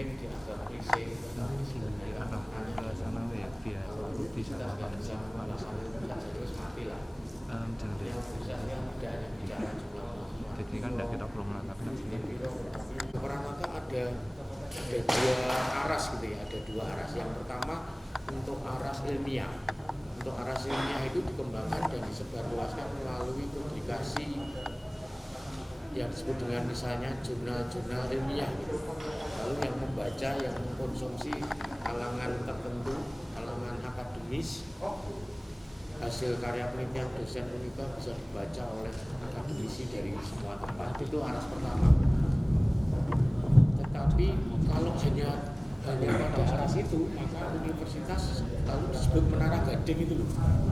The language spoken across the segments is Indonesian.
mungkin dianggap klise tetapi sebenarnya maknanya ke sana ya biar di kita sana sudah bisa melakukan itu bisa terus mati lah. jadi Yang misalnya tidak hanya bicara jumlah mahasiswa. jadi kan tidak kita belum menangkap Peranata ada dua aras gitu ya, ada dua aras. Yang pertama untuk aras ilmiah. Untuk aras ilmiah itu dikembangkan dan disebarluaskan melalui publikasi yang disebut dengan misalnya jurnal-jurnal ilmiah gitu. Lalu yang membaca, yang mengkonsumsi kalangan tertentu, kalangan akademis, hasil karya penelitian dosen Unika bisa dibaca oleh akademisi dari semua tempat. Itu aras pertama. Tetapi kalau hanya pada aras itu, maka universitas lalu disebut Menara Gading itu loh,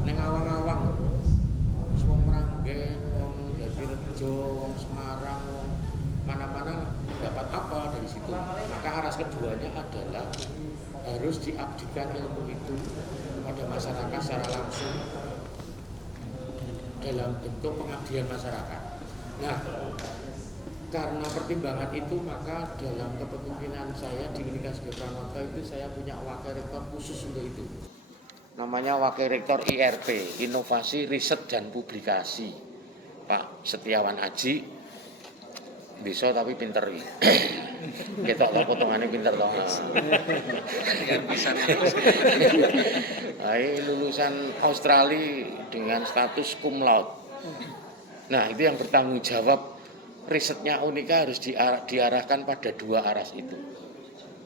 neng awang-awang, wong Meranggen, wong Jatirejo, wong Semarang, wong mana-mana dapat apa dari situ. Maka aras keduanya adalah harus diabdikan ilmu itu kepada masyarakat secara langsung dalam bentuk pengabdian masyarakat. Nah, karena pertimbangan itu, maka dalam kepemimpinan saya di Universitas Pranata itu saya punya wakil rektor khusus untuk itu. Namanya wakil rektor IRP, Inovasi Riset dan Publikasi, Pak Setiawan Aji. Bisa tapi pinter iki. Ketok to potongane pinter to. Lulusan Australia dengan status cum laude. Nah, itu yang bertanggung jawab risetnya Unika harus diarahkan pada dua aras itu.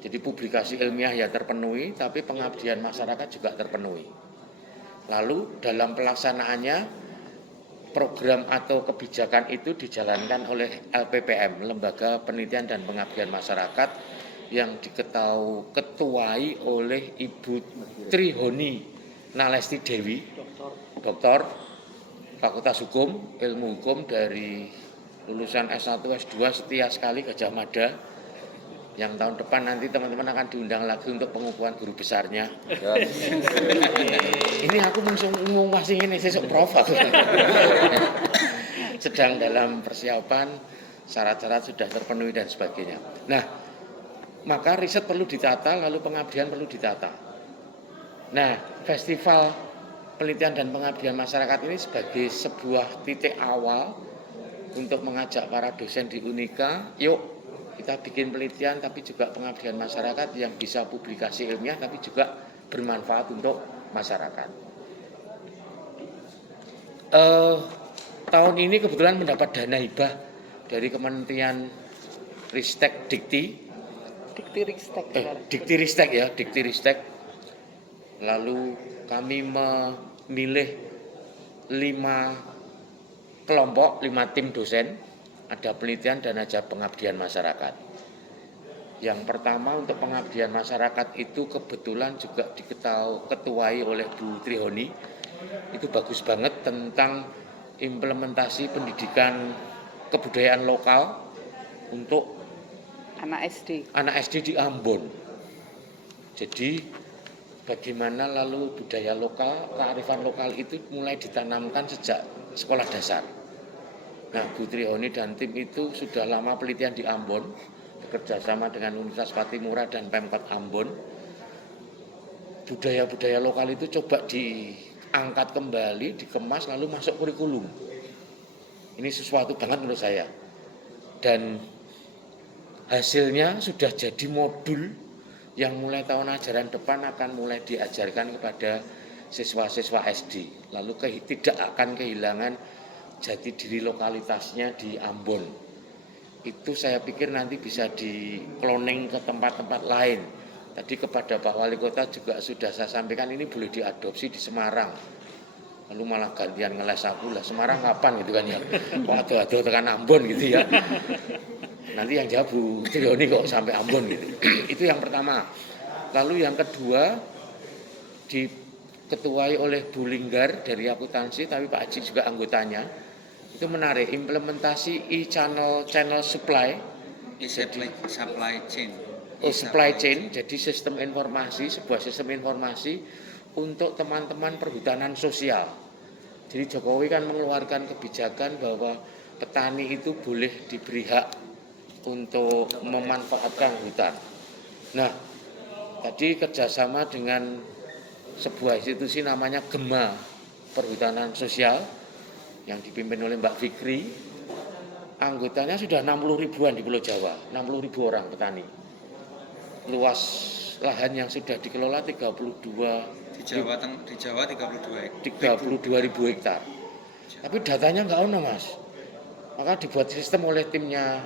Jadi publikasi ilmiah ya terpenuhi, tapi pengabdian masyarakat juga terpenuhi. Lalu dalam pelaksanaannya program atau kebijakan itu dijalankan oleh LPPM, Lembaga Penelitian dan Pengabdian Masyarakat, yang diketuai oleh Ibu Trihoni Nalesti Dewi, doktor Fakultas Hukum, Ilmu Hukum dari lulusan S1, S2 setia sekali Gajah Mada. Yang tahun depan nanti teman-teman akan diundang lagi untuk pengukuhan guru besarnya. Ini aku ngomong masih ini sesuk prof aku. Sedang dalam persiapan, syarat-syarat sudah terpenuhi dan sebagainya. Nah, maka riset perlu ditata, lalu pengabdian perlu ditata. Nah, festival penelitian dan pengabdian masyarakat ini sebagai sebuah titik awal untuk mengajak para dosen di Unika, yuk kita bikin penelitian tapi juga pengabdian masyarakat yang bisa publikasi ilmiah tapi juga bermanfaat untuk masyarakat. Tahun ini kebetulan mendapat dana hibah dari Kementerian Ristek Dikti-Ristek. Lalu kami memilih 5 kelompok, 5 tim dosen. Ada penelitian dan ada pengabdian masyarakat. Yang pertama untuk pengabdian masyarakat itu kebetulan juga diketuai oleh Bu Trihoni. Itu bagus banget tentang implementasi pendidikan kebudayaan lokal untuk anak SD di Ambon. Jadi bagaimana lalu budaya lokal, kearifan lokal itu mulai ditanamkan sejak sekolah dasar. Nah, Bu Trihoni dan tim itu sudah lama penelitian di Ambon, bekerja sama dengan Universitas Patimura dan Pemkot Ambon. Budaya-budaya lokal itu coba diangkat kembali, dikemas, lalu masuk kurikulum. Ini sesuatu banget menurut saya. Dan hasilnya sudah jadi modul yang mulai tahun ajaran depan akan mulai diajarkan kepada siswa-siswa SD. Lalu tidak akan kehilangan jati diri lokalitasnya di Ambon. Itu saya pikir nanti bisa di-cloning ke tempat-tempat lain. Tadi kepada Pak Wali Kota juga sudah saya sampaikan ini boleh diadopsi di Semarang. Lalu malah gantian ngeles aku lah, Semarang kapan gitu kan ya. Kok ado-ado tekan Ambon gitu ya. Nanti yang jawab Bu Trihoni kok sampai Ambon gitu. Itu yang pertama. Lalu yang kedua diketuai oleh Bu Linggar dari akuntansi, tapi Pak Aji juga anggotanya. Itu menarik, implementasi channel supply chain, jadi sistem informasi, sebuah sistem informasi untuk teman-teman perhutanan sosial. Jadi Jokowi kan mengeluarkan kebijakan bahwa petani itu boleh diberi hak untuk memanfaatkan hutan. Nah, tadi kerjasama dengan sebuah institusi namanya Gema Perhutanan Sosial yang dipimpin oleh Mbak Fikri. Anggotanya sudah 60 ribuan di Pulau Jawa, 60 ribu orang petani. Luas lahan yang sudah dikelola 32 di Jawa 32 ribu hektar. Tapi datanya nggak ono mas. Maka dibuat sistem oleh timnya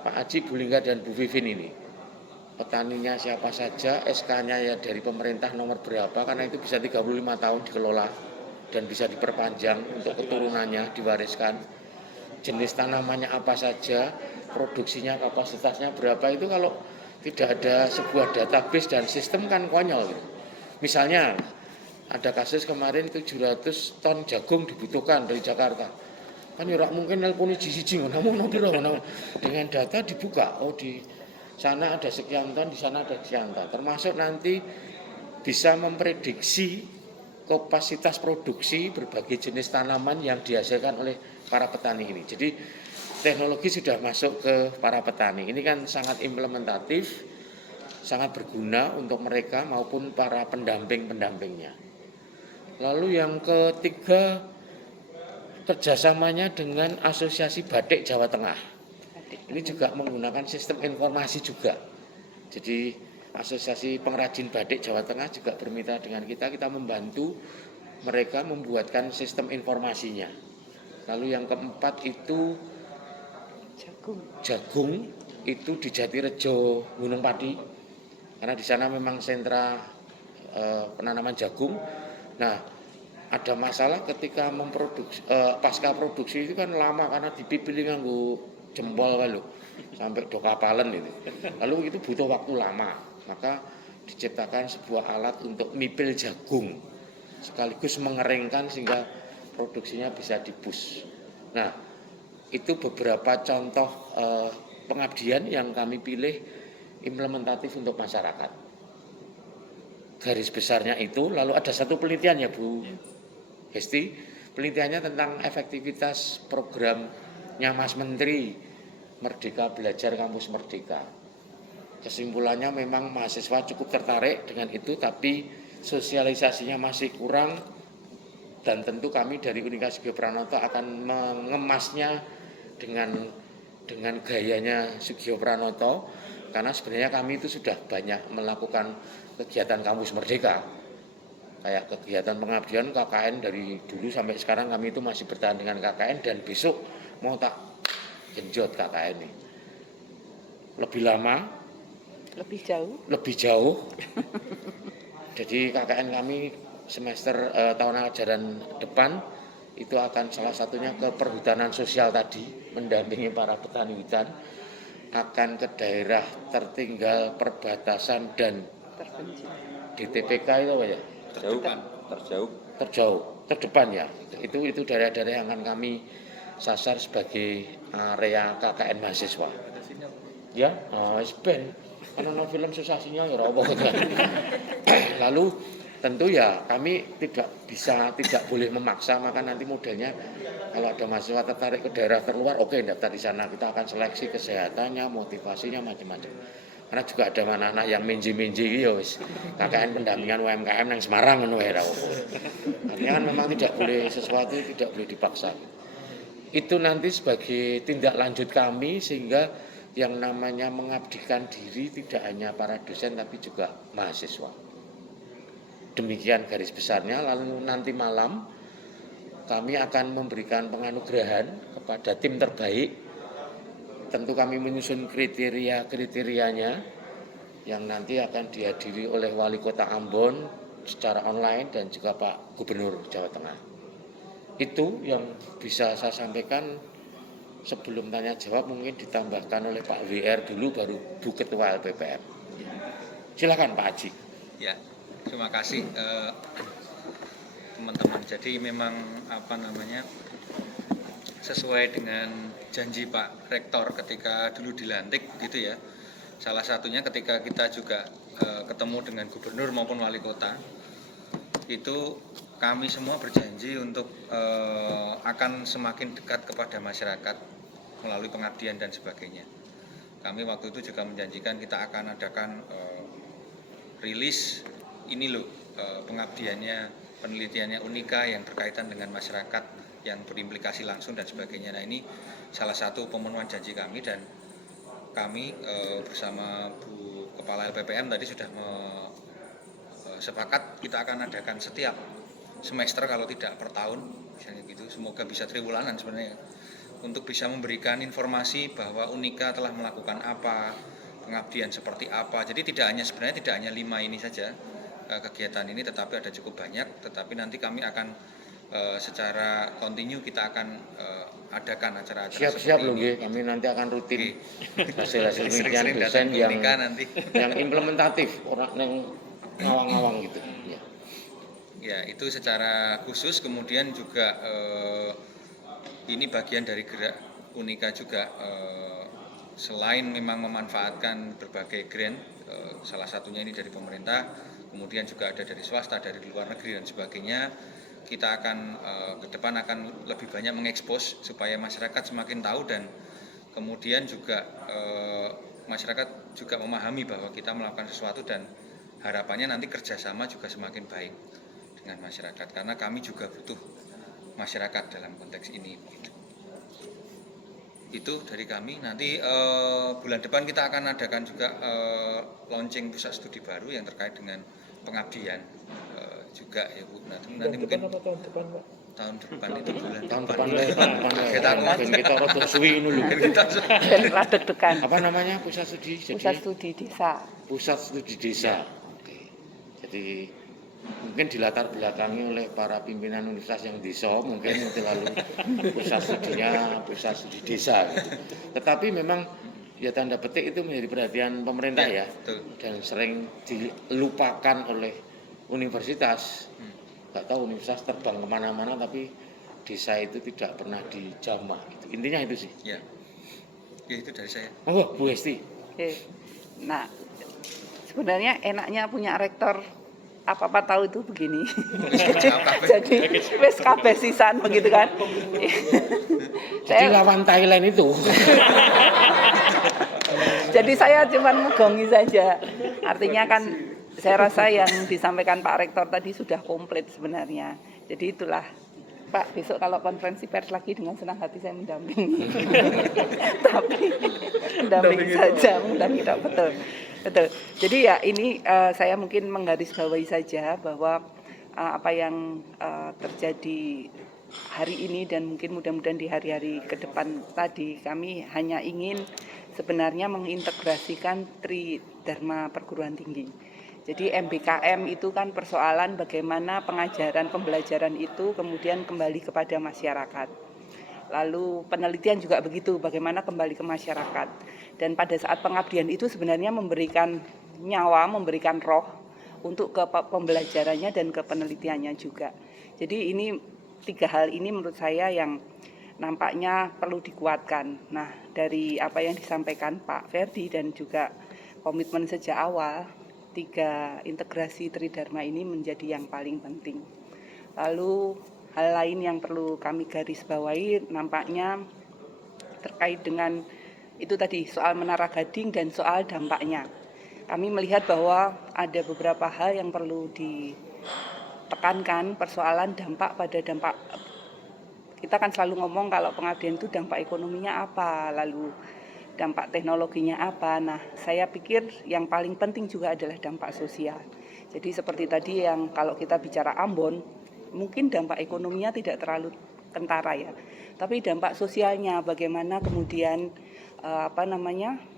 Pak Aji, Bu Lingga dan Bu Vivin ini. Petaninya siapa saja, SK-nya ya dari pemerintah nomor berapa, karena itu bisa 35 tahun dikelola dan bisa diperpanjang untuk keturunannya diwariskan. Jenis tanamannya apa saja, produksinya, kapasitasnya berapa, itu kalau tidak ada sebuah database dan sistem kan konyol gitu. Misalnya ada kasus kemarin 700 ton jagung dibutuhkan dari Jakarta. Kan ya mungkin nelponi siji namun dengan data dibuka, oh di sana ada sekian ton, di sana ada sekian ton. Termasuk nanti bisa memprediksi kapasitas produksi berbagai jenis tanaman yang dihasilkan oleh para petani ini. Jadi teknologi sudah masuk ke para petani. Ini kan sangat implementatif, sangat berguna untuk mereka maupun para pendamping-pendampingnya. Lalu yang ketiga, kerjasamanya dengan Asosiasi Batik Jawa Tengah. Ini juga menggunakan sistem informasi juga. Jadi Asosiasi Pengrajin Batik Jawa Tengah juga bermitra dengan kita membantu mereka membuatkan sistem informasinya. Lalu yang keempat itu jagung itu di Jatirejo Gunung Pati, karena di sana memang sentra penanaman jagung. Nah, ada masalah ketika memproduksi pasca produksi itu kan lama karena dipipili nganggo jempol kan lho, sampai do kapalan itu. Lalu itu butuh waktu lama. Maka diciptakan sebuah alat untuk mipil jagung sekaligus mengeringkan sehingga produksinya bisa dibus. Nah, itu beberapa contoh pengabdian yang kami pilih implementatif untuk masyarakat. Garis besarnya itu, lalu ada satu penelitian ya Bu Hesti, penelitiannya tentang efektivitas programnya Mas Menteri Merdeka Belajar Kampus Merdeka. Kesimpulannya memang mahasiswa cukup tertarik dengan itu, tapi sosialisasinya masih kurang, dan tentu kami dari Universitas Sugio Pranoto akan mengemasnya dengan gayanya Sugio Pranoto, karena sebenarnya kami itu sudah banyak melakukan kegiatan Kampus Merdeka, kayak kegiatan pengabdian KKN dari dulu sampai sekarang kami itu masih bertahan dengan KKN, dan besok mau tak genjot KKN ini lebih lama, lebih jauh. Jadi KKN kami semester tahun ajaran depan itu akan salah satunya ke perhutanan sosial tadi, mendampingi para petani hutan, akan ke daerah tertinggal, perbatasan dan DTPK itu apa ya? Terdepan ya. Itu daerah-daerah yang akan kami sasar sebagai area KKN mahasiswa. Ya, ben karena film susah sinyal ya apa. Lalu tentu ya kami tidak boleh memaksa, maka nanti modelnya kalau ada mahasiswa tertarik ke daerah terluar, oke daftar di sana, kita akan seleksi kesehatannya, motivasinya macam-macam. Karena juga ada anak-anak yang menji-menji ya wis. KKN pendampingan UMKM yang Semarang ngono ya. Artinya kan memang tidak boleh sesuatu tidak boleh dipaksa. Itu nanti sebagai tindak lanjut kami sehingga yang namanya mengabdikan diri tidak hanya para dosen tapi juga mahasiswa. Demikian garis besarnya. Lalu nanti malam kami akan memberikan penganugerahan kepada tim terbaik. Tentu kami menyusun kriteria-kriterianya yang nanti akan dihadiri oleh Wali Kota Ambon secara online dan juga Pak Gubernur Jawa Tengah. Itu yang bisa saya sampaikan. Sebelum tanya jawab mungkin ditambahkan oleh Pak WR dulu, baru Bu Ketua LPPM. Silakan Pak Haji. Ya, terima kasih teman-teman. Jadi memang sesuai dengan janji Pak Rektor ketika dulu dilantik begitu ya. Salah satunya ketika kita juga ketemu dengan gubernur maupun wali kota, itu kami semua berjanji untuk akan semakin dekat kepada masyarakat melalui pengabdian dan sebagainya. kami waktu itu juga menjanjikan kita akan adakan rilis ini loh pengabdiannya, penelitiannya Unika yang berkaitan dengan masyarakat yang berimplikasi langsung dan sebagainya. Nah ini salah satu pemenuhan janji kami, dan kami bersama Bu Kepala LPPM tadi sudah sepakat kita akan adakan setiap semester kalau tidak per tahun misalnya gitu. Semoga bisa triwulanan sebenarnya untuk bisa memberikan informasi bahwa Unika telah melakukan apa, pengabdian seperti apa. Jadi sebenarnya tidak hanya 5 ini saja kegiatan ini, tetapi ada cukup banyak. Tetapi nanti kami akan secara kontinu kita akan adakan acara-acara Siap-siap seperti loh, ini. Nanti akan rutin hasil-hasil penelitian Sering-sering dosen datang ke yang Unika nanti. yang implementatif, orang yang ngawang-ngawang gitu. Ya. Ya, itu secara khusus. Kemudian juga ini bagian dari gerak Unika juga, selain memang memanfaatkan berbagai grant, salah satunya ini dari pemerintah, kemudian juga ada dari swasta, dari luar negeri dan sebagainya. Kita akan ke depan akan lebih banyak mengekspos supaya masyarakat semakin tahu, dan kemudian juga masyarakat juga memahami bahwa kita melakukan sesuatu, dan harapannya nanti kerjasama juga semakin baik dengan masyarakat, karena kami juga butuh masyarakat dalam konteks ini. Itu dari kami. Nanti bulan depan kita akan adakan juga launching pusat studi baru yang terkait dengan pengabdian juga ya Bu. Nanti mungkin tahun depan, Pak? tahun depan itu bulan Tahun depan. depan kita rada suwi ngono lho. Dan deg-degan. Apa namanya pusat studi? Pusat studi desa. Pusat studi desa. Oke. Jadi mungkin dilatar belakangi oleh para pimpinan universitas yang desa, mungkin lalu pusat studi desa gitu. Tetapi memang ya tanda petik itu menjadi perhatian pemerintah ya, betul. Dan sering dilupakan oleh universitas. Nggak tahu universitas terbang kemana-mana tapi desa itu tidak pernah dijamah gitu. Intinya itu sih. Ya, itu dari saya. Oh, Bu Esti. Oke. Nah, sebenarnya enaknya punya rektor apa-apa tahu itu begini. Jadi wis kabeh sisan begitu kan. Jadi lawan Thailand itu. Jadi saya cuma ngegongi saja. Artinya kan saya rasa yang disampaikan Pak Rektor tadi sudah komplit sebenarnya. Jadi itulah, Pak, besok kalau konferensi pers lagi dengan senang hati saya mendampingi. Tapi mendampingi saja, tidak betul. Betul. Jadi ya ini saya mungkin menggarisbawahi saja bahwa apa yang terjadi hari ini dan mungkin mudah-mudahan di hari-hari ke depan tadi, kami hanya ingin sebenarnya mengintegrasikan Tridharma perguruan tinggi. Jadi MBKM itu kan persoalan bagaimana pengajaran pembelajaran itu kemudian kembali kepada masyarakat. Lalu penelitian juga begitu, bagaimana kembali ke masyarakat. Dan pada saat pengabdian itu sebenarnya memberikan nyawa, memberikan roh untuk ke pembelajarannya dan ke penelitiannya juga. Jadi ini 3 hal ini menurut saya yang nampaknya perlu dikuatkan. Nah, dari apa yang disampaikan Pak Ferdi dan juga komitmen sejak awal, 3 integrasi Tridharma ini menjadi yang paling penting. Lalu hal lain yang perlu kami garis bawahi nampaknya terkait dengan itu tadi soal Menara Gading dan soal dampaknya. Kami melihat bahwa ada beberapa hal yang perlu ditekankan, persoalan dampak pada dampak. Kita kan selalu ngomong kalau pengabdian itu dampak ekonominya apa, lalu dampak teknologinya apa. Nah, saya pikir yang paling penting juga adalah dampak sosial. Jadi seperti tadi yang kalau kita bicara Ambon, mungkin dampak ekonominya tidak terlalu kentara ya. Tapi dampak sosialnya bagaimana kemudian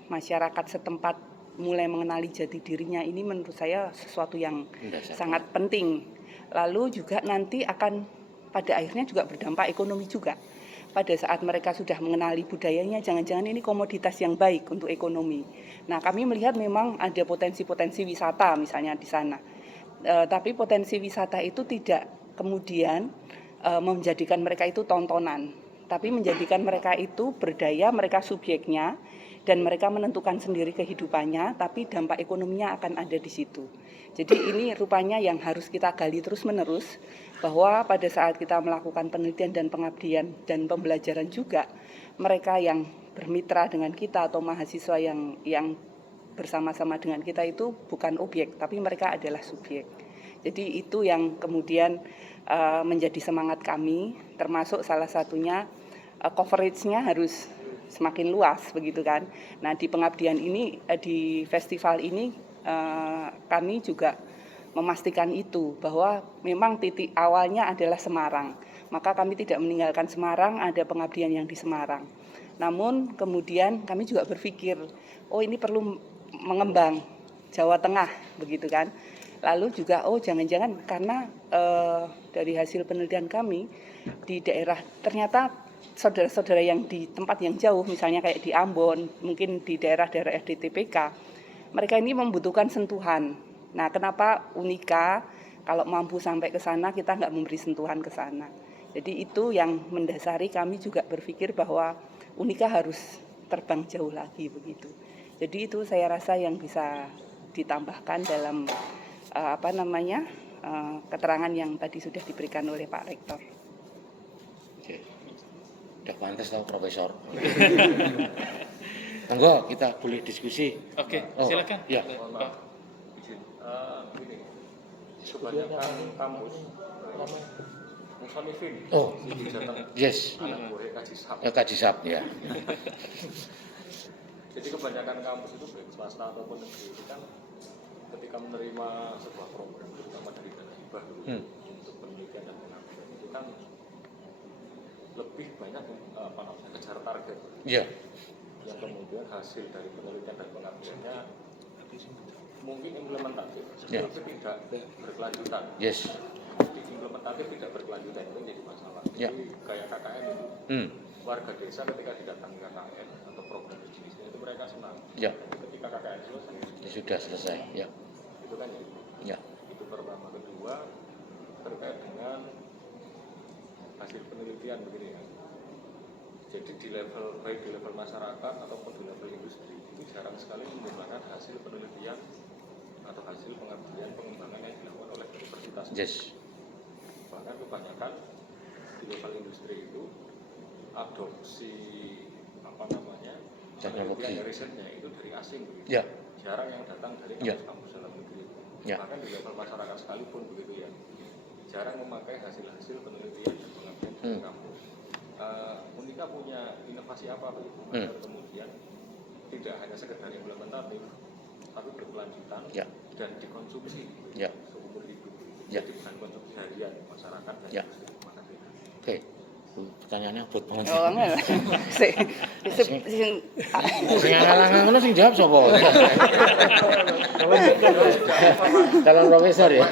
masyarakat setempat mulai mengenali jati dirinya, ini menurut saya sesuatu yang sangat penting. Lalu juga nanti akan pada akhirnya juga berdampak ekonomi juga. Pada saat mereka sudah mengenali budayanya, jangan-jangan ini komoditas yang baik untuk ekonomi. Nah, kami melihat memang ada potensi-potensi wisata misalnya di sana. Tapi potensi wisata itu tidak kemudian menjadikan mereka itu tontonan, tapi menjadikan mereka itu berdaya, mereka subjeknya, dan mereka menentukan sendiri kehidupannya, tapi dampak ekonominya akan ada di situ. Jadi ini rupanya yang harus kita gali terus-menerus, bahwa pada saat kita melakukan penelitian dan pengabdian dan pembelajaran juga, mereka yang bermitra dengan kita atau mahasiswa yang bersama-sama dengan kita itu bukan objek, tapi mereka adalah subjek. Jadi itu yang kemudian menjadi semangat kami, termasuk salah satunya coverage-nya harus semakin luas begitu kan. Nah di pengabdian ini, di festival ini kami juga memastikan itu bahwa memang titik awalnya adalah Semarang. Maka kami tidak meninggalkan Semarang, ada pengabdian yang di Semarang. Namun kemudian kami juga berpikir, oh ini perlu mengembang Jawa Tengah begitu kan. Lalu juga jangan-jangan karena dari hasil penelitian kami di daerah ternyata saudara-saudara yang di tempat yang jauh misalnya kayak di Ambon, mungkin di daerah-daerah FDTPK, mereka ini membutuhkan sentuhan. Nah, kenapa Unika kalau mampu sampai ke sana kita nggak memberi sentuhan ke sana? Jadi itu yang mendasari kami juga berpikir bahwa Unika harus terbang jauh lagi begitu. Jadi itu saya rasa yang bisa ditambahkan dalam keterangan yang tadi sudah diberikan oleh Pak Rektor. Oke. Udah pantas tahu Profesor. Monggo kita boleh diskusi. Oke, silakan. Ya. Pak. Kebanyakan kampus Musonifin. Oh, yes. Anak murid Kajishab. Kajishab ya. Jadi kebanyakan kampus itu baik swasta ataupun negeri itu kan ketika menerima sebuah program terutama dari dana hibah untuk penelitian dan pengabdian itu kan lebih banyak kejar target. Iya. Yang kemudian hasil dari penelitian dan pengabdiannya mungkin implementatif, tapi tidak berkelanjutan. Yes. Jadi implementatif tidak berkelanjutan itu jadi masalah. Jadi kayak KKN itu, warga desa ketika didatangi KKN atau program jenisnya itu mereka senang. Ya. Ketika KKN selesai, Sudah selesai. Ya. itu kan ya. Ya. Itu pertama. Kedua terkait dengan hasil penelitian begini ya. Jadi di level baik di level masyarakat ataupun di level industri itu jarang sekali menggunakan hasil penelitian atau hasil pengabdian pengembangan yang dilakukan oleh universitas. Yes. Bahkan kebanyakan di level industri itu adopsi teknologi penelitian risetnya itu dari asing begitu. Ya. Jarang yang datang dari kampus-kampus dalam negeri. Ya. Bahkan di level masyarakat sekalipun begitu ya. Jarang memakai hasil-hasil penelitian dan pengabdian dari kampus. Unika punya inovasi apa begitu agar kemudian tidak hanya sekedar implementatif tapi berkelanjutan dan dikonsumsi seumur hidup. Jadi bukan konsumsi harian masyarakat dan industri. Terima kasih. Oke. Pertanyaannya buat banget. Oh, enggak. Sing ngalang ngono sing jawab sapa? Calon profesor ya.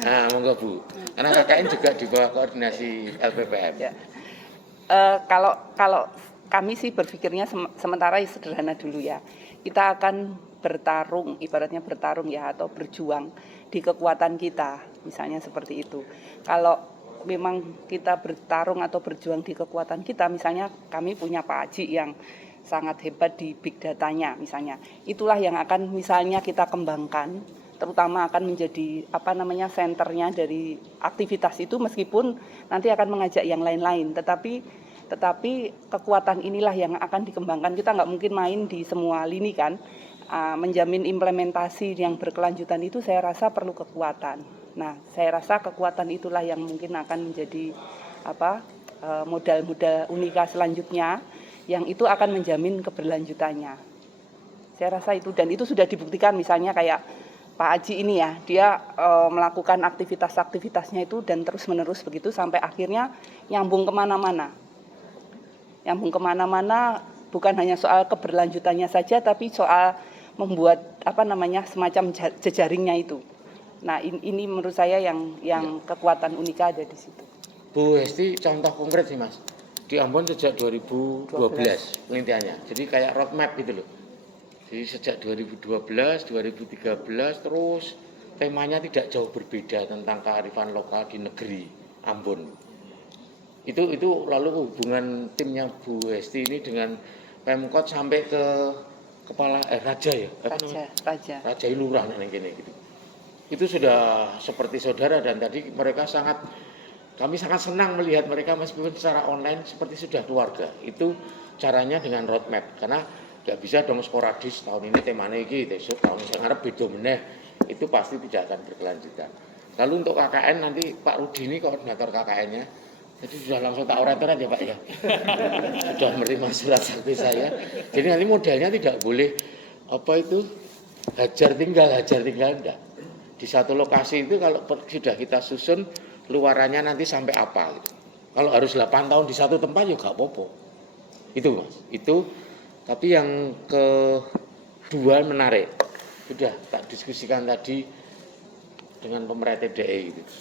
Nah, monggo Bu. Karena KKN juga di bawah koordinasi LPPM. Ya. Kalau kami sih berpikirnya sementara sederhana dulu ya. Kita akan bertarung, ibaratnya bertarung ya atau berjuang di kekuatan kita, misalnya seperti itu. Kalau memang kita bertarung atau berjuang di kekuatan kita, misalnya kami punya Pak Haji yang sangat hebat di big datanya misalnya. Itulah yang akan misalnya kita kembangkan, terutama akan menjadi senternya dari aktivitas itu meskipun nanti akan mengajak yang lain-lain, tetapi kekuatan inilah yang akan dikembangkan. Kita nggak mungkin main di semua lini kan. Menjamin implementasi yang berkelanjutan itu saya rasa perlu kekuatan. Nah, saya rasa kekuatan itulah yang mungkin akan menjadi modal-modal Unika selanjutnya yang itu akan menjamin keberlanjutannya. Saya rasa itu, dan itu sudah dibuktikan misalnya kayak Pak Haji ini ya, dia melakukan aktivitas-aktivitasnya itu dan terus-menerus begitu sampai akhirnya nyambung kemana-mana. Nyambung kemana-mana bukan hanya soal keberlanjutannya saja, tapi soal membuat semacam jejaringnya itu. Nah ini menurut saya yang kekuatan Unika ada di situ. Bu Hesti, contoh konkret sih Mas. Di Ambon sejak 2012 penelitiannya. Jadi kayak roadmap gitu loh. Jadi sejak 2012, 2013 terus temanya tidak jauh berbeda tentang kearifan lokal di negeri Ambon. Itu lalu hubungan timnya Bu Hesti ini dengan Pemkot sampai ke kepala Raja ya. Raja Lurah nang kene gitu. Itu sudah seperti saudara dan tadi kami sangat senang melihat mereka meskipun secara online seperti sudah keluarga. Itu caranya dengan roadmap, karena nggak bisa dong sporadis tahun ini temanya ini, besok tahun ngarep beda meneh, itu pasti tidak akan berkelanjutan. Lalu untuk KKN nanti Pak Rudi ini koordinator KKN-nya, jadi sudah langsung tak oratoran ya Pak ya, sudah menerima surat sakti saya. Jadi nanti modelnya tidak boleh apa itu hajar tinggal enggak. Di satu lokasi itu kalau sudah kita susun luarannya nanti sampai apa gitu. Kalau harus 8 tahun di satu tempat ya nggak apa-apa. Itu Mas, itu. Tapi yang kedua menarik, sudah tak diskusikan tadi dengan pemerhati DE gitu.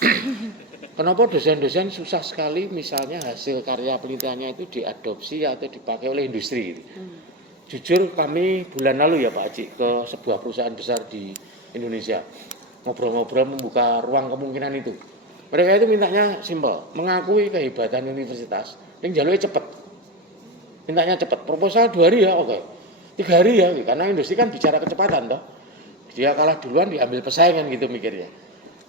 Kenapa dosen-dosen susah sekali misalnya hasil karya penelitiannya itu diadopsi atau dipakai oleh industri gitu. Jujur kami bulan lalu ya Pak Haji ke sebuah perusahaan besar di Indonesia ngobrol-ngobrol membuka ruang kemungkinan itu. Mereka itu mintanya simpel, mengakui kehebatan universitas, yang jalurnya cepat. Mintanya cepat, proposal 2 hari ya oke, 3 hari ya, karena industri kan bicara kecepatan toh. Dia kalah duluan diambil pesaingan gitu mikirnya.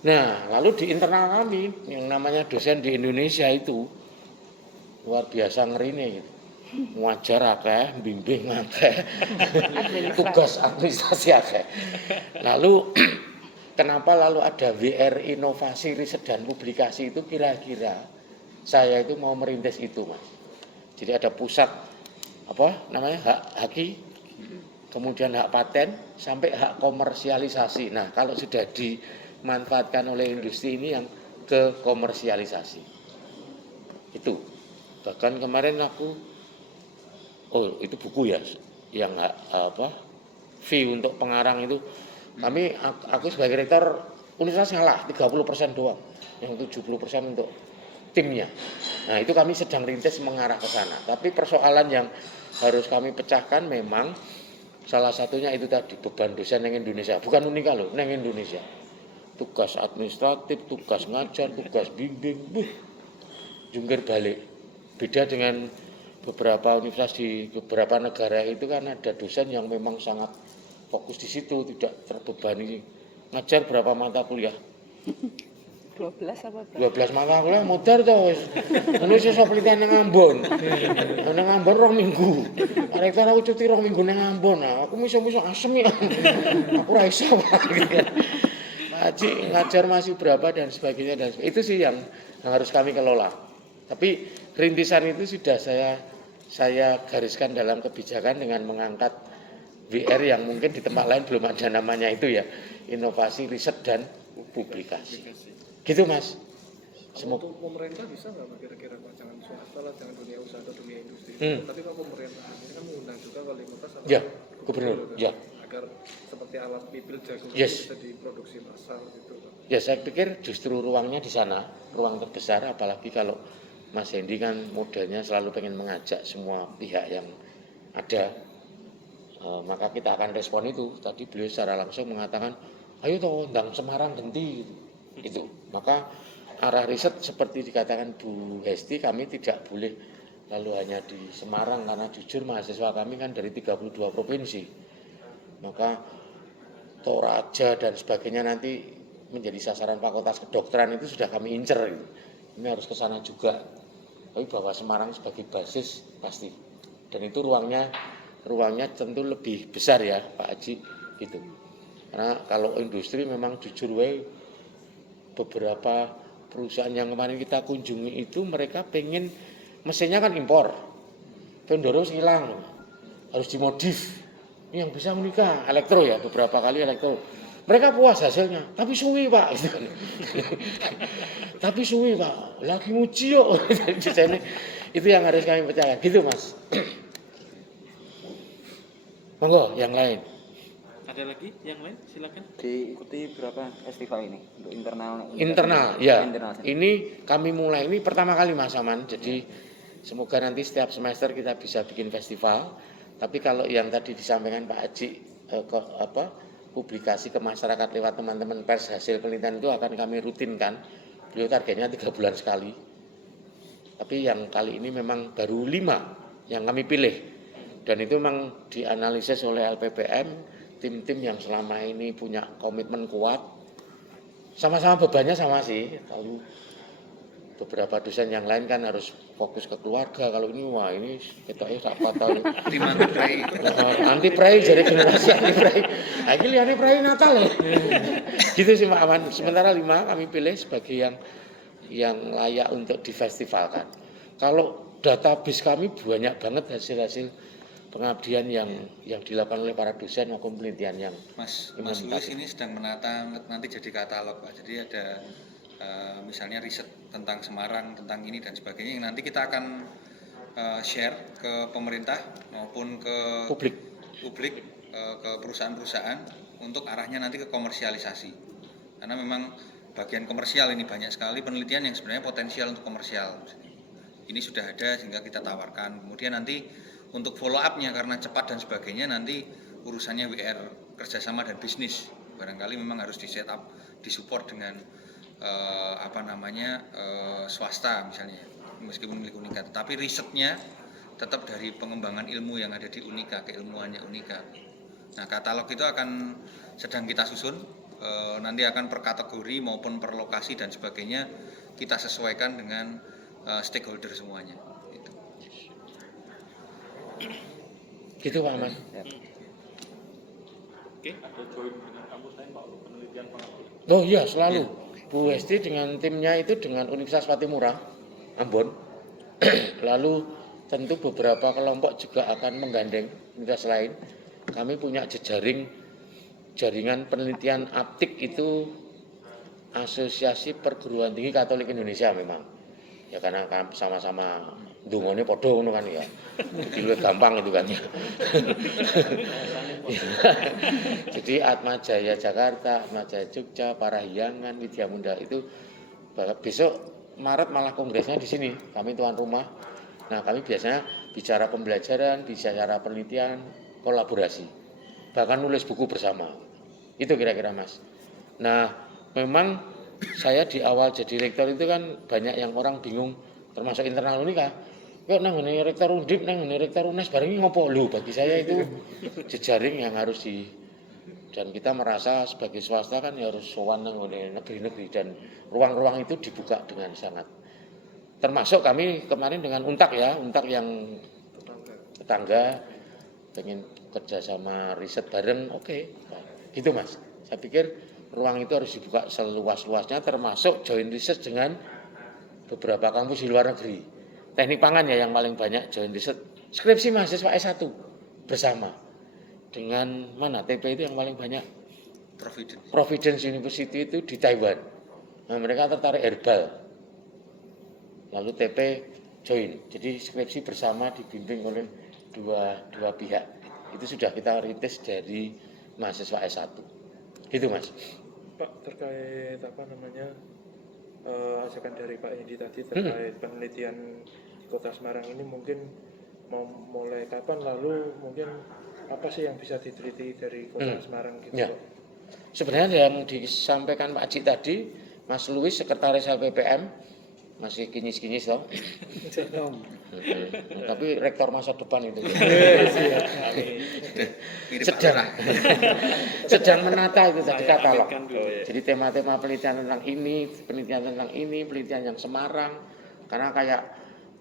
Nah lalu di internal kami yang namanya dosen di Indonesia itu luar biasa ngerinya gitu. Ngajar akeh, bimbing akeh, tugas administrasi akeh. Lalu kenapa lalu ada WR Inovasi Riset dan Publikasi itu kira-kira saya itu mau merintis itu Mas. Jadi ada pusat apa namanya hak haki, kemudian hak paten sampai hak komersialisasi. Nah kalau sudah dimanfaatkan oleh industri ini yang ke komersialisasi itu. Bahkan kemarin itu buku ya yang fee untuk pengarang itu aku sebagai rektor universitas ngalah 30% doang, yang 70% untuk timnya. Nah itu kami sedang rintis mengarah ke sana. Tapi persoalan yang harus kami pecahkan memang salah satunya itu tadi beban dosen yang Indonesia, bukan Unika loh, yang Indonesia. Tugas administratif, tugas ngajar, tugas bimbing, jungkir balik. Beda dengan beberapa universitas di beberapa negara itu kan ada dosen yang memang sangat fokus di situ, tidak terbebani ngajar berapa mata kuliah. 12 apa? 12 mata kuliah modar to wis. Ngono sesuk penelitian nang Ambon. Nang Ambon 2 minggu. Rektor aku cuti 2 minggu nang Ambon. Aku miso-miso asem ya. Aku ora iso. Haji ngajar masih berapa dan sebagainya dan itu sih yang harus kami kelola. Tapi rintisan itu sudah saya gariskan dalam kebijakan dengan mengangkat WR yang mungkin di tempat lain belum ada namanya itu ya, inovasi riset dan publikasi. Gitu Mas. Semoga untuk pemerintah bisa nggak Pak kira-kira Pak, jangan swasta lah, jangan dunia usaha atau dunia industri. Tapi Pak pemerintah ini kan mengundang juga wali kota sama ya, gubernur, ya. Agar seperti alat pipil jagung Yes. bisa diproduksi massal gitu Pak. Ya saya pikir justru ruangnya di sana, ruang terbesar, apalagi kalau Mas Hendy kan modelnya selalu pengen mengajak semua pihak yang ada. Maka kita akan respon itu. Tadi beliau secara langsung mengatakan, ayo toh undang Semarang Genti gitu. Itu. Maka arah riset seperti dikatakan Bu Hesti, kami tidak boleh lalu hanya di Semarang karena jujur mahasiswa kami kan dari 32 provinsi. Maka Toraja dan sebagainya nanti menjadi sasaran fakultas kedokteran itu sudah kami incer gitu. Ini harus ke sana juga. Tapi bahwa Semarang sebagai basis pasti. Dan itu ruangnya tentu lebih besar ya Pak Haji gitu. Karena kalau industri memang jujur beberapa perusahaan yang kemarin kita kunjungi itu mereka pengen mesinnya kan impor. Vendor hilang. Harus dimodif. Ini yang bisa menikah elektro ya, beberapa kali elektro. Mereka puas hasilnya, tapi suwi Pak. Tapi suwi Pak, lagi nguji yuk. Itu yang harus kami percaya, gitu Mas. Monggo, yang lain. Ada lagi yang lain? Silakan. Diikuti berapa festival ini untuk internal? Internal, ya. Internal. Ini kami mulai ini pertama kali Mas Aman. Jadi semoga nanti setiap semester kita bisa bikin festival. Tapi kalau yang tadi disampaikan Pak Haji publikasi ke masyarakat lewat teman-teman pers hasil penelitian itu akan kami rutinkan. Beliau targetnya 3 bulan sekali. Tapi yang kali ini memang baru 5 yang kami pilih. Dan itu memang dianalisis oleh LPPM, tim-tim yang selama ini punya komitmen kuat. Sama-sama bebannya sama sih. Lalu beberapa dosen yang lain kan harus fokus ke keluarga. Kalau ini wah ini ketoknya tak patah. Dimana pray. Anti pray jadi generasi anti pray. Nah, ini liane pray Natal ya. Gitu sih Pak Aman. Sementara 5 kami pilih sebagai yang layak untuk difestivalkan. Kalau database kami banyak banget hasil-hasil pengabdian yang dilakukan oleh para dosen maupun penelitian yang Mas Luis ini sedang menata nanti jadi katalog Pak. Jadi ada misalnya riset tentang Semarang, tentang ini dan sebagainya yang nanti kita akan share ke pemerintah maupun ke publik. Ke perusahaan-perusahaan untuk arahnya nanti ke komersialisasi. Karena memang bagian komersial ini banyak sekali penelitian yang sebenarnya potensial untuk komersial. Ini sudah ada sehingga kita tawarkan. Kemudian nanti untuk follow up-nya karena cepat dan sebagainya nanti urusannya WR kerjasama dan bisnis. Barangkali memang harus di set up, disupport dengan swasta misalnya, meskipun milik Unika. Tapi risetnya tetap dari pengembangan ilmu yang ada di Unika, keilmuannya Unika. Nah, katalog itu akan sedang kita susun, nanti akan per kategori maupun per lokasi dan sebagainya kita sesuaikan dengan stakeholder semuanya. Gitu Pak Aman. Oke. Ada join dengan kampus lain Pak untuk penelitian pengabdian? Oh iya selalu. Bu Westi dengan timnya itu dengan Universitas Patimura, Ambon. Lalu tentu beberapa kelompok juga akan menggandeng universitas lain. Kami punya jaringan penelitian aptik itu Asosiasi Perguruan Tinggi Katolik Indonesia memang. Ya karena kan sama-sama ndungone padha ngono kan ya. Jadi luwih gampang itu kan ya. Jadi Atma Jaya Jakarta, Atma Jaya Jogja, Parahyangan, Widya Munda itu besok Maret malah kongresnya di sini. Kami tuan rumah. Nah, kami biasanya bicara pembelajaran, bicara penelitian, kolaborasi. Bahkan nulis buku bersama. Itu kira-kira Mas. Nah, memang saya di awal jadi rektor itu kan banyak yang orang bingung termasuk internal Unika. Kok nang ngene rektor Undip, nang ngene rektor UNES bareng ngopo lho, bagi saya itu jejaring yang harus dan kita merasa sebagai swasta kan ya harus sowan nang negeri-negeri dan ruang-ruang itu dibuka dengan sangat. Termasuk kami kemarin dengan Untak yang tetangga pengen kerja sama riset bareng, oke. Gitu Mas. Saya pikir ruang itu harus dibuka seluas-luasnya termasuk joint research dengan beberapa kampus di luar negeri. Teknik pangan ya yang paling banyak joint research. Skripsi mahasiswa S1 bersama. Dengan mana? TP itu yang paling banyak? Providence University itu di Taiwan. Nah, mereka tertarik herbal. Lalu TP join. Jadi skripsi bersama dibimbing oleh dua pihak. Itu sudah kita rintis dari mahasiswa S1. Gitu Mas. Pak, terkait ajakan dari Pak Hendi tadi terkait penelitian di Kota Semarang ini mungkin mau mulai kapan, lalu mungkin apa sih yang bisa diteliti dari Kota Semarang gitu ya. Pak? Sebenarnya yang disampaikan Pak Cik tadi, Mas Luis sekretaris LPPM masih kinyis-kinyis toh. Tapi rektor masa depan itu. sedang menata itu tadi katalog. Jadi tema-tema penelitian tentang ini, penelitian yang Semarang. Karena kayak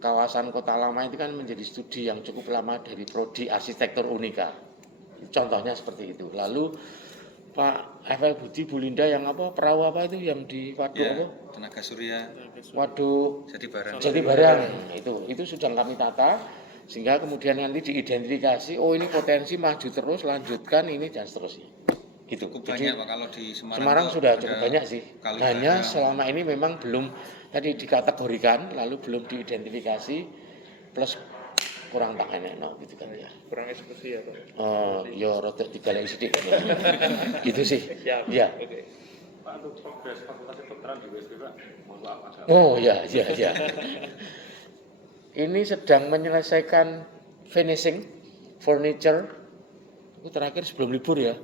kawasan Kota Lama itu kan menjadi studi yang cukup lama dari prodi arsitektur Unika. Contohnya seperti itu. Lalu Pak FL Budi Bu Linda yang perahu itu yang di Waduk ya, Tenaga Surya Waduk Jati Barang itu sudah kami tata sehingga kemudian nanti diidentifikasi ini potensi maju terus lanjutkan ini dan seterusnya gitu. Cukup banyak Pak kalau di Semarang sudah cukup banyak sih, hanya selama ini memang belum tadi dikategorikan lalu belum diidentifikasi plus kurang tak enak gitu kan ya. Kurang eksekusi ya Pak? Ya rotok digalai sedikit. Gitu sih. Ya. Okay. Pak, untuk progres Fakultas Kedokteran di WSB Pak, mohon maaf agak. Oh ya. Ini sedang menyelesaikan finishing furniture. Itu terakhir sebelum libur ya.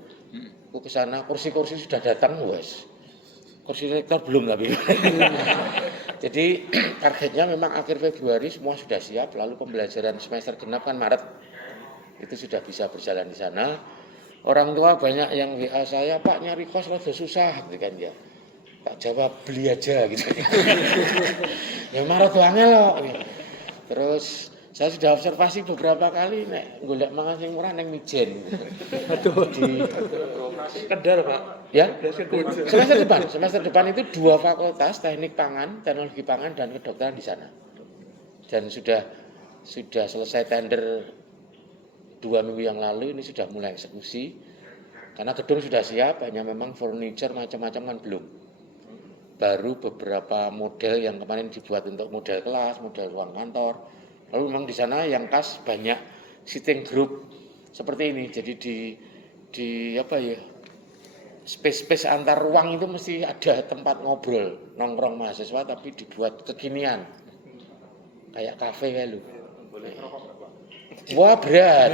Aku ke sana, kursi-kursi sudah datang, wes. Kursi rektor belum tapi. Jadi targetnya memang akhir Februari semua sudah siap, lalu pembelajaran semester genap kan Maret. Itu sudah bisa berjalan di sana. Orang tua banyak yang WA saya, Pak nyari kos rada susah gitu kan ya. Tak jawab beli aja gitu. Ya marah doang loh. Terus saya sudah observasi beberapa kali nek golek mangan sing murah neng Mijen. Aduh di Kendal Pak. ya semester depan itu 2 fakultas teknik pangan, teknologi pangan dan kedokteran di sana. Dan sudah selesai tender 2 minggu yang lalu, ini sudah mulai eksekusi. Karena gedung sudah siap, hanya memang furniture macam-macam kan belum. Baru beberapa model yang kemarin dibuat untuk model kelas, model ruang kantor. Lalu memang di sana yang khas banyak sitting group seperti ini. Jadi di apa ya? Space antar ruang itu mesti ada tempat ngobrol, nongkrong mahasiswa tapi dibuat kekinian. Kayak kafe kayak lu. Wah berat.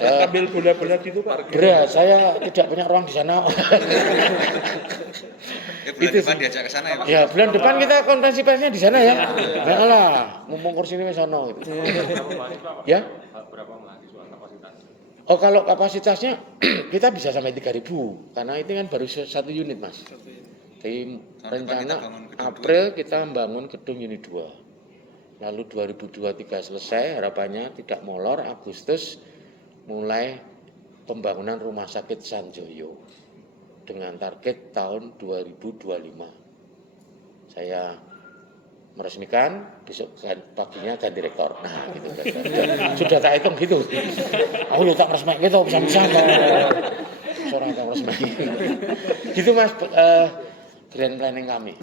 Saya Ambil bola-bola gitu Pak. berat, saya tidak punya ruang di sana. Bulan Itu depan sih. diajak ke sana ya Pak. Ya bulan depan kita konferensi persnya di sana ya. Ya lah, mumpung kursi ini sono gitu. Berapa mahasiswa Pak? Ya. Berapa mahasiswa kapasitasnya? Oh kalau kapasitasnya kita bisa sampai 3.000 karena itu kan baru 1 unit Mas. Jadi Tahun depan rencana kita bangun gedung April kita membangun gedung unit 2. Lalu 2023 selesai, harapannya tidak molor, Agustus mulai pembangunan rumah sakit Sanjoyo dengan target tahun 2025. Saya meresmikan, besok paginya ganti rektor. Nah, gitu. Sudah tak hitung gitu. Aku udah tak resmi gitu, bisa-bisa. Seorang tak resmi. Gitu Mas, grand planning kami.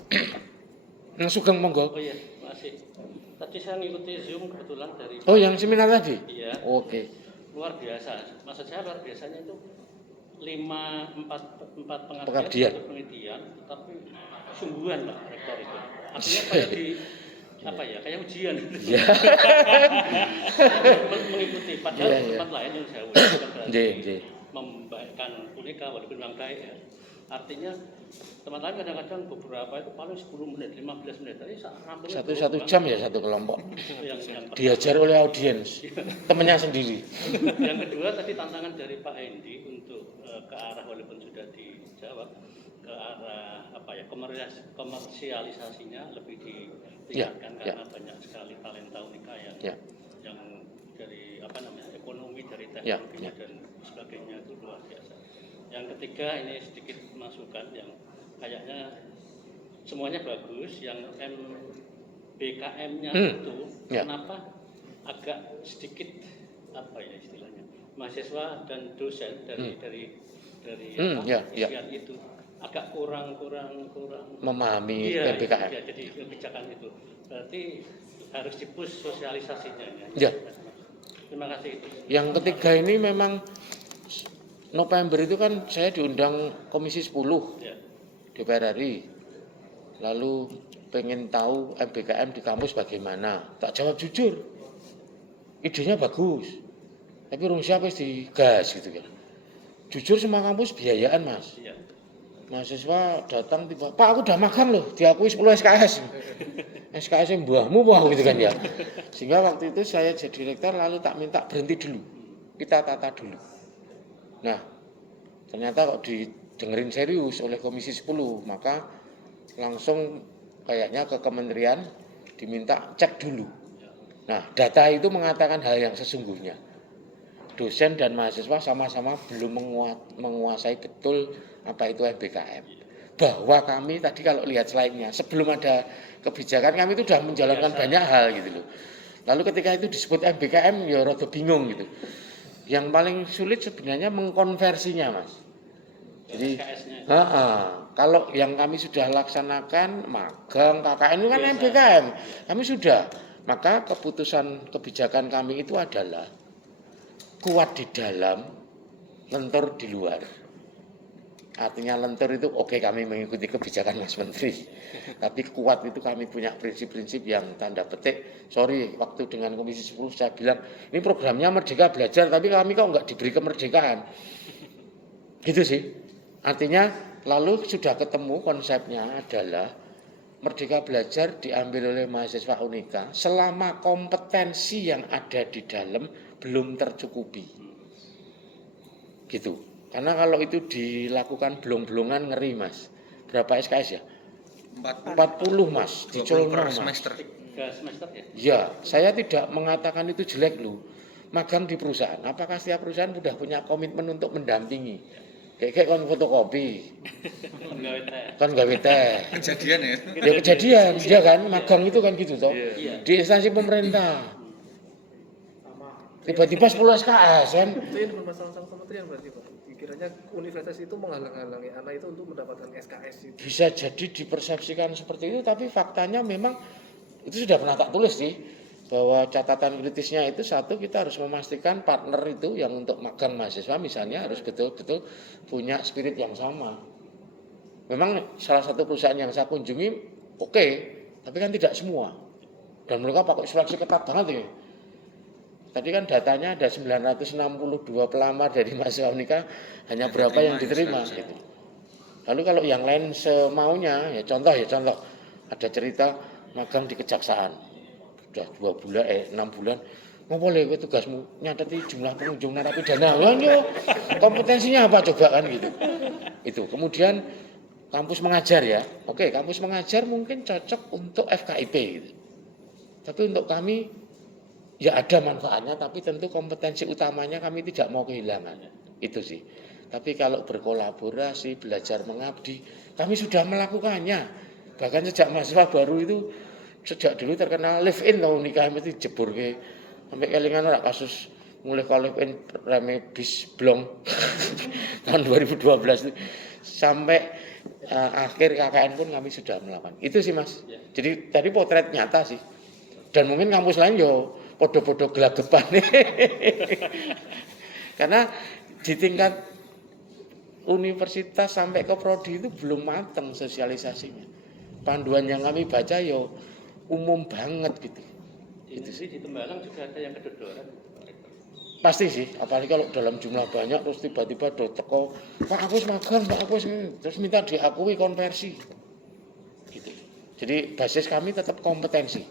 Nah, Sugeng monggo. Oh iya, masih. Tadi saya ngikuti Zoom kebetulan dari Oh, yang seminar tadi? Iya. Oke. Luar biasa. Maksud saya luar biasanya itu 4 Pengabdian. pengabdian, 1 penelitian, tapi sungguhan Pak Rektor itu. Artinya kayak kayak ujian. Iya. Mengikuti padahal Iya. tempat lain yang saya uji bukan berarti Nggih. membaikkan Unika walaupun memang baik ya. Artinya teman lain kadang-kadang beberapa itu paling 10 menit, 15 menit. Tapi rampungnya Satu jam ya satu kelompok. yang Diajar oleh audiens, temennya sendiri. Yang kedua tadi tantangan dari Pak Hendi untuk ke arah walaupun sudah dijawab ke arah komersialisasinya lebih ditingkatkan karena banyak sekali talenta Unika yang dari ekonomi dari teknologinya dan sebagainya itu luar biasa. Yang ketiga ini sedikit masukan yang kayaknya semuanya bagus, yang MBKM-nya itu kenapa agak sedikit istilahnya mahasiswa dan dosen dari isian itu agak kurang memahami MBKM. Ya, jadi kebijakan itu berarti harus dipush sosialisasinya Ya. Terima kasih. Yang ketiga ini memang November itu kan saya diundang Komisi 10 DPR RI. Lalu pengen tahu MBKM di kampus bagaimana. Tak jawab jujur. Idenya bagus. Tapi urung siapa di gas gitu kan. Jujur semua kampus biayaan Mas. Mahasiswa datang tiba, Pak aku udah magang loh, diakui 10 SKS. SKS yang buahmu gitu kan ya. Sehingga waktu itu saya jadi rektor lalu tak minta berhenti dulu. Kita tata dulu. Nah, ternyata kok didengerin serius oleh Komisi 10, maka langsung kayaknya ke kementerian diminta cek dulu. Nah, data itu mengatakan hal yang sesungguhnya. Dosen dan mahasiswa sama-sama belum menguasai betul apa itu MBKM. Bahwa kami tadi kalau lihat slide-nya, sebelum ada kebijakan kami itu sudah menjalankan banyak hal gitu loh. Lalu ketika itu disebut MBKM ya rada bingung gitu. Yang paling sulit sebenarnya mengkonversinya Mas. Jadi kalau yang kami sudah laksanakan magang KKN itu kan MBKM, kami sudah. Maka keputusan kebijakan kami itu adalah kuat di dalam, lentur di luar. Artinya lentur itu oke, kami mengikuti kebijakan Mas Menteri. Tapi kuat itu kami punya prinsip-prinsip yang tanda petik. Sorry, waktu dengan Komisi 10 saya bilang, ini programnya Merdeka Belajar, tapi kami kok nggak diberi kemerdekaan. Gitu sih. Artinya lalu sudah ketemu konsepnya adalah Merdeka Belajar diambil oleh mahasiswa Unika selama kompetensi yang ada di dalam belum tercukupi. Gitu. Karena kalau itu dilakukan belong-belongan ngeri Mas. Berapa SKS ya? 40 Mas, 20 dicolno per Mas. semester. 3 semester ya? Ya, saya tidak mengatakan itu jelek loh. Magang di perusahaan, apakah setiap perusahaan sudah punya komitmen untuk mendampingi? Kayak kon fotokopi, Pegawai teh. kan gawe teh. Kejadian ya. Ya kejadian, dia kan magang itu kan gitu toh. Iya. Di instansi pemerintah. Tiba-tiba 10 SKS kan. Itu yang bermasalah sama kementerian berarti Pak. Dikiranya universitas itu menghalang-halangi anak itu untuk mendapatkan SKS itu. Bisa jadi dipersepsikan seperti itu, tapi faktanya memang itu sudah pernah tak tulis sih, bahwa catatan kritisnya itu satu, kita harus memastikan partner itu yang untuk magang mahasiswa misalnya harus betul-betul punya spirit yang sama. Memang salah satu perusahaan yang saya kunjungi oke, tapi kan tidak semua. Dan mereka pakai seleksi ketat banget ya. Tadi kan datanya ada 962 pelamar dari mahasiswa Unika, hanya berapa yang diterima gitu. Lalu kalau yang lain semaunya, ya contoh, ada cerita magang di kejaksaan. Sudah 6 bulan, mau boleh tugasmu nyatati jumlah pengunjung narapidana. Wah, kompetensinya apa coba kan gitu. Itu. Kemudian kampus mengajar ya. Oke, kampus mengajar mungkin cocok untuk FKIP gitu. Tapi untuk kami ya ada manfaatnya, tapi tentu kompetensi utamanya kami tidak mau kehilangan. Itu sih. Tapi kalau berkolaborasi, belajar mengabdi, kami sudah melakukannya. Bahkan sejak mahasiswa baru itu, sejak dulu terkenal live in tau nikah mesti jebur ke sampai kelingan ora kasus mulai live in rame bis blong tahun 2012 itu sampai akhir KKN pun kami sudah melakukan. Itu sih Mas. Jadi tadi potret nyata sih. Dan mungkin kampus lain yo podo-podo gelagepan. Karena di tingkat universitas sampai ke prodi itu belum matang sosialisasinya. Panduan yang kami baca yo umum banget gitu. Itu sih di Tembalang juga ada yang kedodoran. Pasti sih, apalagi kalau dalam jumlah banyak terus tiba-tiba do teko, Pak aku magang, Pak aku terus minta diakui konversi. Gitu. Jadi basis kami tetap kompetensi.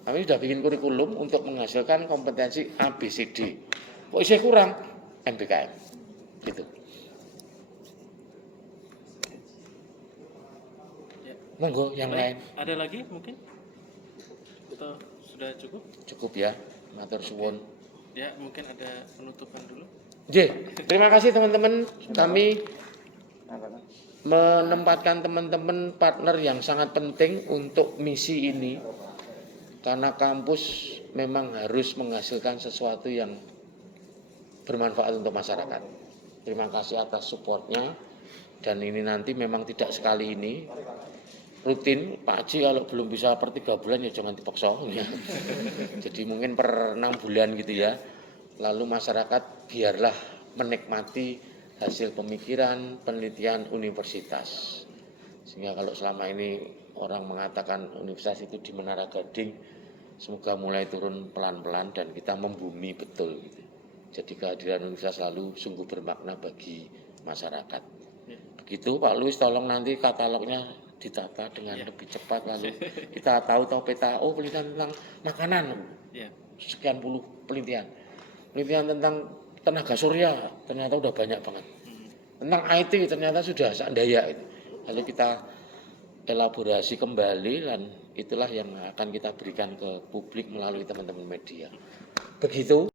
Kami sudah bikin kurikulum untuk menghasilkan kompetensi ABCD. Kok isih kurang MBKM. Gitu. Monggo yang lain. Ada lagi mungkin? Atau sudah cukup? Cukup ya, matur suwun. Ya, mungkin ada penutupan dulu. Terima kasih teman-teman. Kami menempatkan teman-teman partner yang sangat penting untuk misi ini. Karena kampus memang harus menghasilkan sesuatu yang bermanfaat untuk masyarakat. Terima kasih atas supportnya. Dan ini nanti memang tidak sekali ini. Rutin, Pak Haji kalau belum bisa per 3 bulan ya jangan dipaksa ya. Jadi mungkin per 6 bulan gitu ya. Lalu masyarakat biarlah menikmati hasil pemikiran, penelitian universitas. Sehingga kalau selama ini orang mengatakan universitas itu di Menara Gading, semoga mulai turun pelan-pelan dan kita membumi betul gitu. Jadi kehadiran universitas selalu sungguh bermakna bagi masyarakat. Begitu Pak Luis, tolong nanti katalognya ditata dengan lebih cepat, lalu kita tahu peta penelitian tentang makanan sekian puluh penelitian tentang tenaga surya ternyata udah banyak banget, tentang IT ternyata sudah seandainya itu. Lalu kita elaborasi kembali dan itulah yang akan kita berikan ke publik melalui teman-teman media. Begitu.